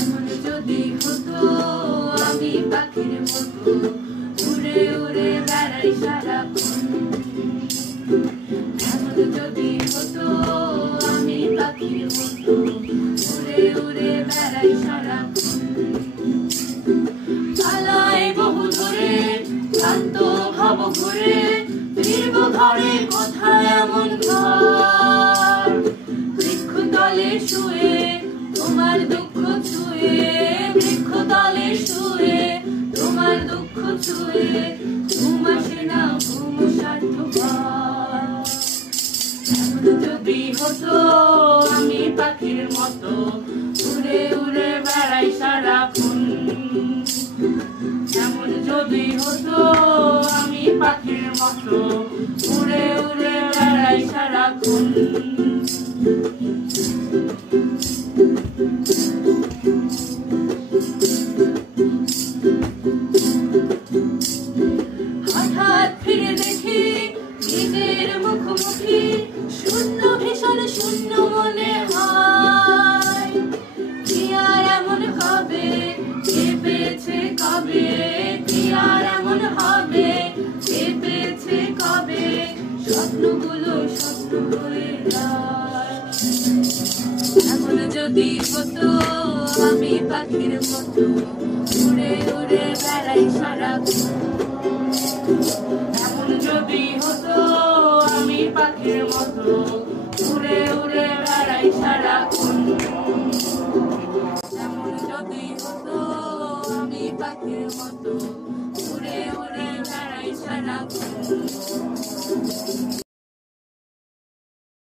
এমন যদি হতো আমি পাখির মতো উড়ে উড়ে বেড়াই সারাক্ষণ। এমন যদি হতো আমি পাখির মতো উড়ে উড়ে বেড়াই সারাক্ষণ। পালাই বহু ধরে ক্লান্ত ভাব ঘুরে ফিরব ঘরে কোথায় এমন ঘর। বৃক্ষতলে শুয়ে তোমার দুঃখ ছুঁয়ে, বৃক্ষতলে শুয়ে তোমার দুঃখ ছুঁয়ে ঘুম আসে না ঘুম স্বার্থপর। এমন যদি হতো আমি পাখির মতো উড়ে উড়ে বেড়াই সারাক্ষণ। এমন যদি হতো আমি পাখির মতো উড়ে উড়ে বেড়াই সারাক্ষণ। হঠাৎ ফিরে দেখি নিজের মুখোমুখি, শূন্য ভীষণ শূন্য মনে হয়। কি আর এমন হবে কে পেয়েছে কবে, কি আর এমন হবে কে পেয়েছে কবে, স্বপ্নগুলো স্বপ্ন হয়ে যায়। এমন যদি হতো আমি পাখির মতো উড়ে উড়ে বেড়াই সারাক্ষণ। এমন যদি হতো আমি পাখির মতো উড়ে উড়ে বেড়াই সারাক্ষণ। এমন যদি হতো আমি পাখির মতো উড়ে উড়ে বেড়াই সারাক্ষণ।